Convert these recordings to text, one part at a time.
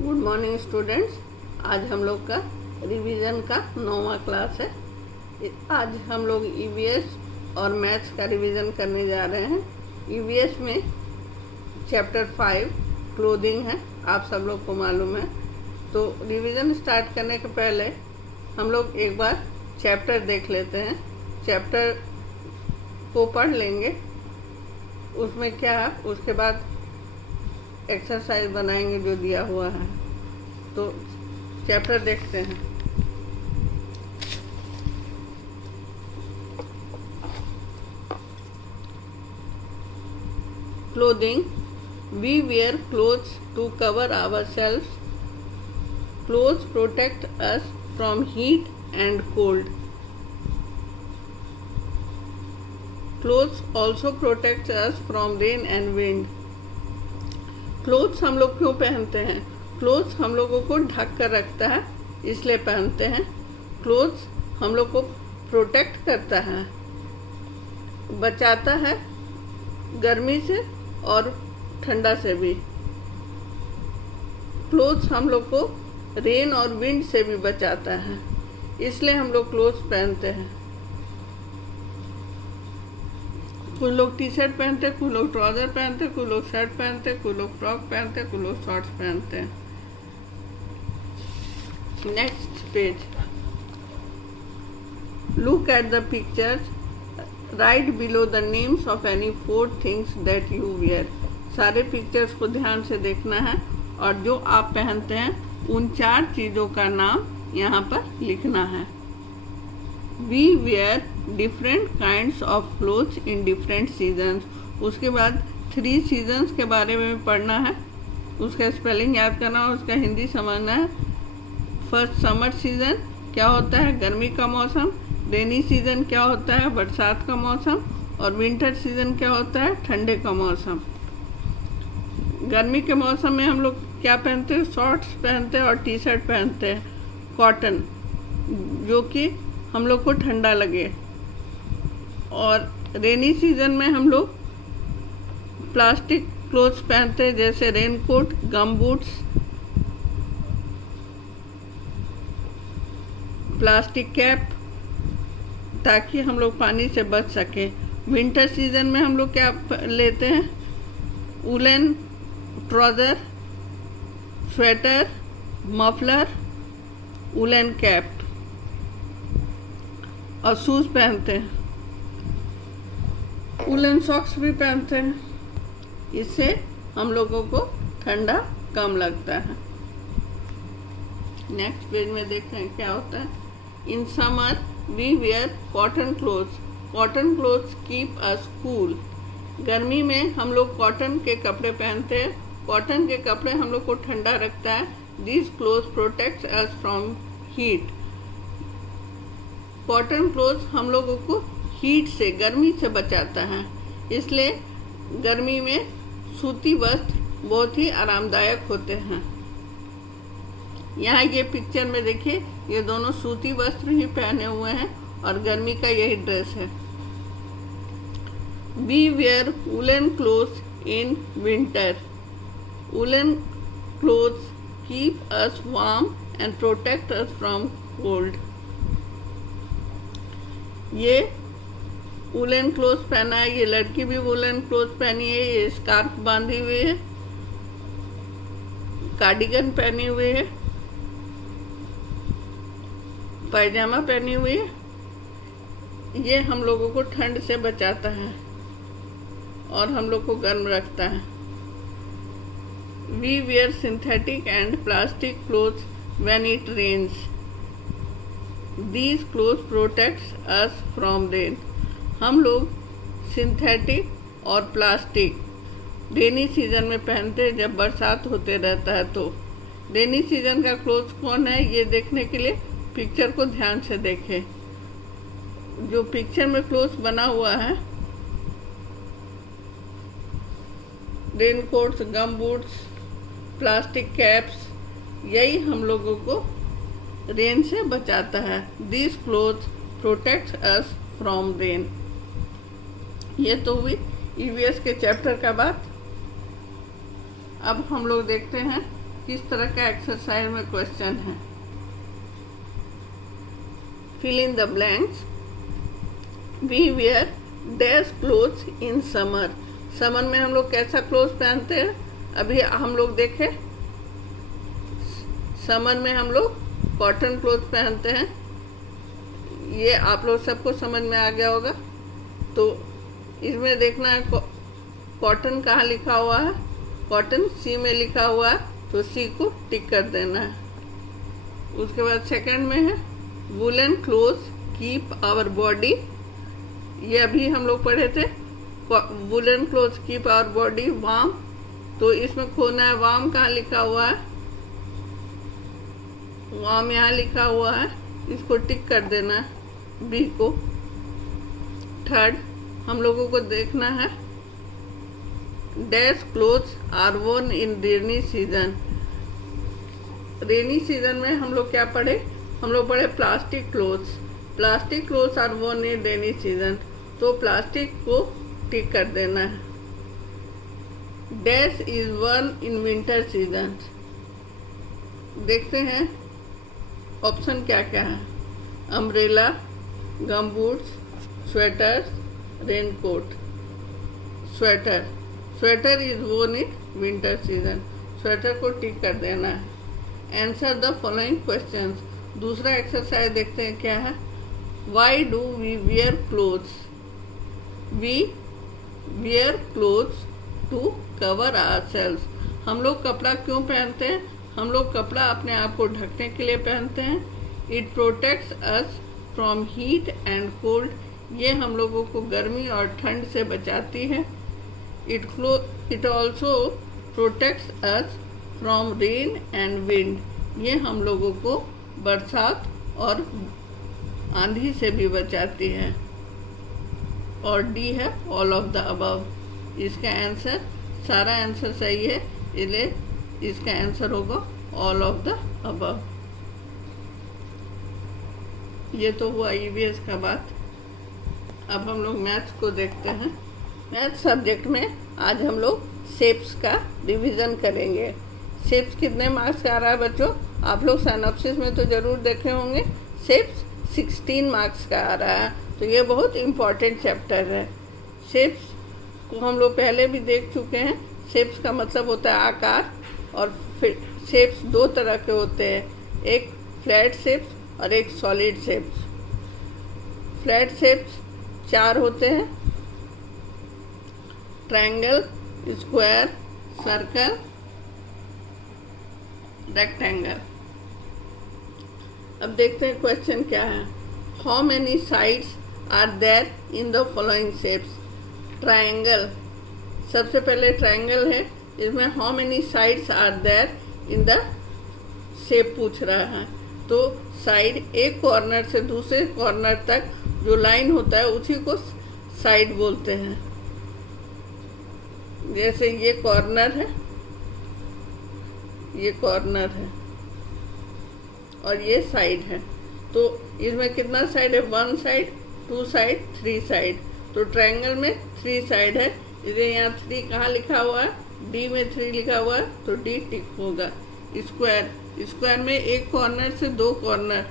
Good morning students. आज हम लोग का रिवीजन का 9वां क्लास है। आज हम लोग ईवीएस और मैथ्स का रिवीजन करने जा रहे हैं। ईवीएस में चैप्टर 5 क्लोथिंग है, आप सब लोग को मालूम है। तो रिवीजन स्टार्ट करने के पहले हम लोग एक बार चैप्टर देख लेते हैं। चैप्टर को पढ़ लेंगे, उसमें क्या है, उसके बाद एक्सरसाइज बनाएंगे जो दिया हुआ है। तो चैप्टर देखते हैं। Clothing, we wear clothes to cover ourselves. Clothes protect us from heat and cold. Clothes also protect us from rain and wind. Clothes हम लोग क्यों पहनते हैं? क्लोथ्स हम लोगों को ढक कर रखता है, इसलिए पहनते हैं। क्लोथ्स हम लोग को प्रोटेक्ट करता है, बचाता है गर्मी से और ठंडा से भी। क्लोथ्स हम लोग को रेन और विंड से भी बचाता है, इसलिए हम लोग क्लोथ्स पहनते हैं। कुछ लोग टी शर्ट पहनते हैं, कुछ लोग ट्राउजर पहनते हैं, कुछ लोग शर्ट पहनते हैं, कुछ लोग फ्रॉक पहनते हैं, कुछ लोग शॉर्ट्स पहनते हैं। Next page, look at the pictures, right below the names of any 4 things that you wear. सारे पिक्चर्स को ध्यान से देखना है और जो आप पहनते हैं उन 4 चीज़ों का नाम यहाँ पर लिखना है। We wear different kinds of clothes in different seasons. उसके बाद 3 सीजन्स के बारे में पढ़ना है, उसका स्पेलिंग याद करना और उसका हिंदी समझना है। फर्स्ट, समर सीजन क्या होता है? गर्मी का मौसम। रेनी सीजन क्या होता है? बरसात का मौसम। और विंटर सीजन क्या होता है? ठंडे का मौसम। गर्मी के मौसम में हम लोग क्या पहनते हैं? शॉर्ट्स पहनते हैं और टी शर्ट पहनते हैं कॉटन, जो कि हम लोग को ठंडा लगे। और रेनी सीजन में हम लोग प्लास्टिक क्लोथ्स पहनते हैं, जैसे रेनकोट, गम बूट्स, प्लास्टिक कैप, ताकि हम लोग पानी से बच सके। विंटर सीजन में हम लोग क्या लेते हैं? Woollen trouser, sweater, muffler, woollen cap और शूज पहनते हैं। वुलन सॉक्स भी पहनते हैं, इससे हम लोगों को ठंडा कम लगता है। नेक्स्ट पेज में देखें क्या होता है। In summer we wear cotton clothes. Cotton clothes keep us cool. गर्मी में हम लोग कॉटन के कपड़े पहनते हैं। कॉटन के कपड़े हम लोग को ठंडा रखता है। This clothes protect us from heat. Cotton clothes हम लोगों को हीट से, गर्मी से बचाता है, इसलिए गर्मी में सूती वस्त्र बहुत ही आरामदायक होते हैं। यहाँ ये पिक्चर में देखिए, ये दोनों सूती वस्त्र ही पहने हुए हैं और गर्मी का यही ड्रेस है। We wear woollen clothes in winter. Woollen clothes keep us warm and protect us from cold. ये वुलन क्लोथ पहना है, ये लड़की भी वुलन क्लोथ पहनी है, ये स्कार्फ बांधी हुई है, कार्डिगन पहनी हुई है, पैजामा पहनी हुई है। ये हम लोगों को ठंड से बचाता है और हम लोग को गर्म रखता है। We wear synthetic and plastic clothes when it rains. These clothes protects us from rain. हम लोग सिंथेटिक और प्लास्टिक रेनी सीजन में पहनते हैं, जब बरसात होते रहता है। तो रेनी सीजन का क्लोथ कौन है, ये देखने के लिए पिक्चर को ध्यान से देखें। जो पिक्चर में क्लोथ बना हुआ है, रेनकोट्स, गम बूट्स, प्लास्टिक कैप्स, यही हम लोगों को रेन से बचाता है। This cloth protect us from rain. ये तो हुई ईवीएस के चैप्टर का बात। अब हम लोग देखते हैं किस तरह का एक्सरसाइज में क्वेश्चन है। Fill in the blanks. We wear dash clothes in summer. Summer में हम लोग कैसा क्लोथ पहनते हैं? अभी हम लोग देखें, समर में हम लोग कॉटन क्लोथ पहनते हैं। ये आप लोग सबको समझ में आ गया होगा। तो इसमें देखना है कॉटन कहाँ लिखा हुआ है। कॉटन सी में लिखा हुआ है, तो सी को टिक कर देना है। उसके बाद सेकंड में है woollen clothes keep our body. ये अभी हम लोग पढ़े थे, woollen clothes keep our body warm. तो इसमें खोना है वार्म कहाँ लिखा हुआ है, वार्म यहाँ लिखा हुआ है, इसको टिक कर देना है बी को। थर्ड हम लोगों को देखना है dash clothes are worn in rainy season. Rainy season में हम लोग क्या पढ़े? हम लोग पढ़े plastic clothes. Plastic clothes are worn in rainy season, तो प्लास्टिक को टिक कर देना है। Dash is worn in winter season. देखते हैं ऑप्शन क्या क्या है। Umbrella, gumboots, sweater, raincoat. Sweater, sweater is worn in winter season, sweater को टिक कर देना है। Answer the following questions. दूसरा एक्सरसाइज देखते हैं क्या है। Why do we wear clothes? We wear clothes to cover ourselves. हम लोग कपड़ा क्यों पहनते हैं? हम लोग कपड़ा अपने आप को ढकने के लिए पहनते हैं। It protects us from heat and cold. ये हम लोगों को गर्मी और ठंड से बचाती है। It also protects us from rain and wind. ये हम लोगों को बरसात और आंधी से भी बचाती है। और डी है ऑल ऑफ द अबव। इसका आंसर, सारा आंसर सही है, इसलिए इसका आंसर होगा ऑल ऑफ द अबव। ये तो हुआ ईवीएस का बात। अब हम लोग मैथ्स को देखते हैं। मैथ्स सब्जेक्ट में आज हम लोग शेप्स का रिवीजन करेंगे। शेप्स कितने मार्क्स का आ रहा है बच्चों? आप लोग सिनॉप्सिस में तो ज़रूर देखे होंगे। शेप्स 16 मार्क्स का आ रहा है, तो ये बहुत इम्पॉर्टेंट चैप्टर है। शेप्स को हम लोग पहले भी देख चुके हैं। शेप्स का मतलब होता है आकार, और फिर शेप्स दो तरह के होते हैं, एक फ्लैट शेप्स और एक सॉलिड शेप्स। फ्लैट शेप्स 4 होते हैं, ट्रायंगल, स्क्वायर, सर्कल, रेक्टेंगल। अब देखते हैं क्वेश्चन क्या है। How many sides are there in the following shapes? Triangle, सबसे पहले ट्रायंगल है, इसमें how many sides are there in the shape पूछ रहा है। तो साइड, एक कॉर्नर से दूसरे कॉर्नर तक जो लाइन होता है उसी को साइड बोलते हैं। जैसे ये कॉर्नर है, ये कॉर्नर है और ये साइड है। तो इसमें कितना साइड है? 1 साइड, 2 साइड, 3 साइड। तो ट्रायंगल में 3 साइड है, इसलिए यहाँ 3 कहाँ लिखा हुआ है? डी में 3 लिखा हुआ है, तो डी टिक होगा। स्क्वायर, स्क्वायर में एक कॉर्नर से 2 कॉर्नर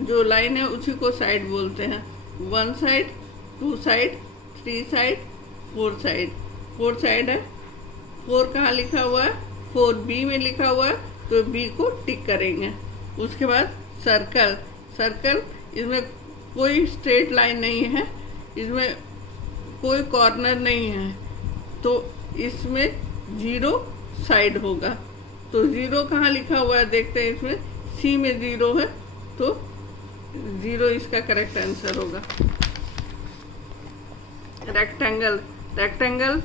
जो लाइन है उसी को साइड बोलते हैं। 1 side, 2 side, 3 side, 4 side. 4 side है। 4 कहाँ लिखा हुआ है? 4 बी में लिखा हुआ है, तो बी को टिक करेंगे। उसके बाद सर्कल, सर्कल इसमें कोई स्ट्रेट लाइन नहीं है, इसमें कोई कॉर्नर नहीं है, तो इसमें 0 साइड होगा। तो 0 कहाँ लिखा हुआ है? देखते हैं, इसमें सी में 0 है, तो 0 इसका करेक्ट आंसर होगा। रेक्टेंगल, रेक्टेंगल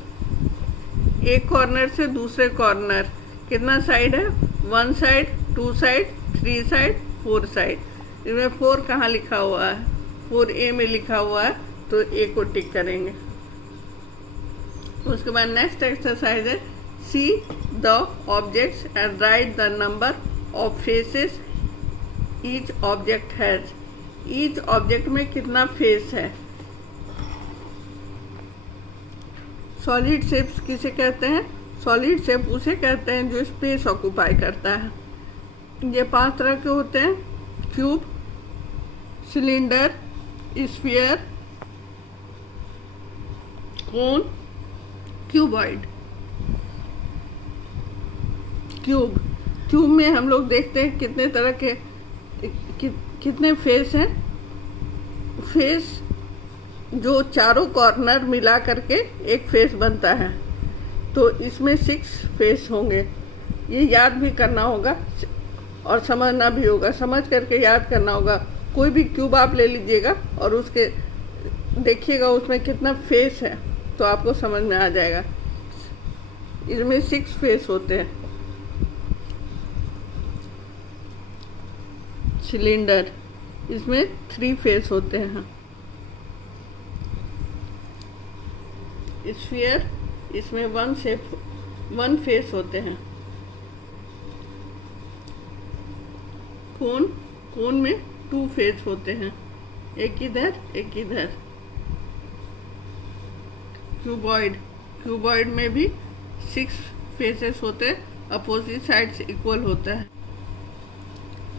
एक कॉर्नर से दूसरे कॉर्नर कितना साइड है? 1 साइड, 2 साइड, 3 साइड, 4 साइड। इसमें 4 कहाँ लिखा हुआ है? 4 ए में लिखा हुआ है, तो ए को टिक करेंगे। उसके बाद नेक्स्ट एक्सरसाइज है see the objects and right the number of faces each object has. Each object में कितना फेस है? सॉलिड शेप्स किसे कहते हैं? सॉलिड शेप उसे कहते हैं जो स्पेस ऑक्यूपाई करता है। ये 5 तरह के होते हैं: क्यूब, सिलेंडर, स्फीयर, कोन, क्यूबॉइड। क्यूब में हम लोग देखते हैं कितने तरह के कितने फेस हैं। फेस जो चारों कॉर्नर मिला करके एक फेस बनता है, तो इसमें 6 फेस होंगे। ये याद भी करना होगा और समझना भी होगा, समझ करके याद करना होगा। कोई भी क्यूब आप ले लीजिएगा और उसके देखिएगा उसमें कितना फेस है, तो आपको समझ में आ जाएगा। इसमें 6 फेस होते हैं। सिलेंडर, इसमें 3 फेस होते हैं। स्फीयर, इसमें 1 फेस होते हैं। कोन में 2 फेस होते हैं, एक इधर एक इधर। क्यूबॉइड में भी 6 फेसेस होते हैं, अपोजिट साइड्स इक्वल होता है।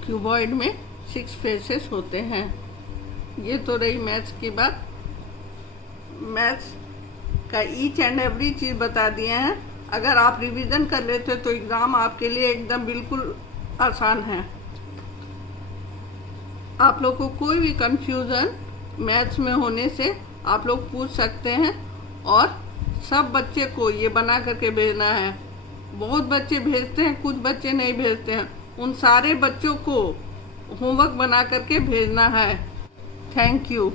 क्यूबॉइड में 6 फेसेस होते हैं। ये तो रही मैथ्स की बात। मैथ्स का ईच एंड एवरी चीज़ बता दिए हैं। अगर आप रिवीजन कर लेते तो एग्ज़ाम आपके लिए एकदम बिल्कुल आसान है। आप लोग को कोई भी कंफ्यूजन मैथ्स में होने से आप लोग पूछ सकते हैं, और सब बच्चे को ये बना करके भेजना है। बहुत बच्चे भेजते हैं, कुछ बच्चे नहीं भेजते हैं। उन सारे बच्चों को होमवर्क बना करके भेजना है। Thank you.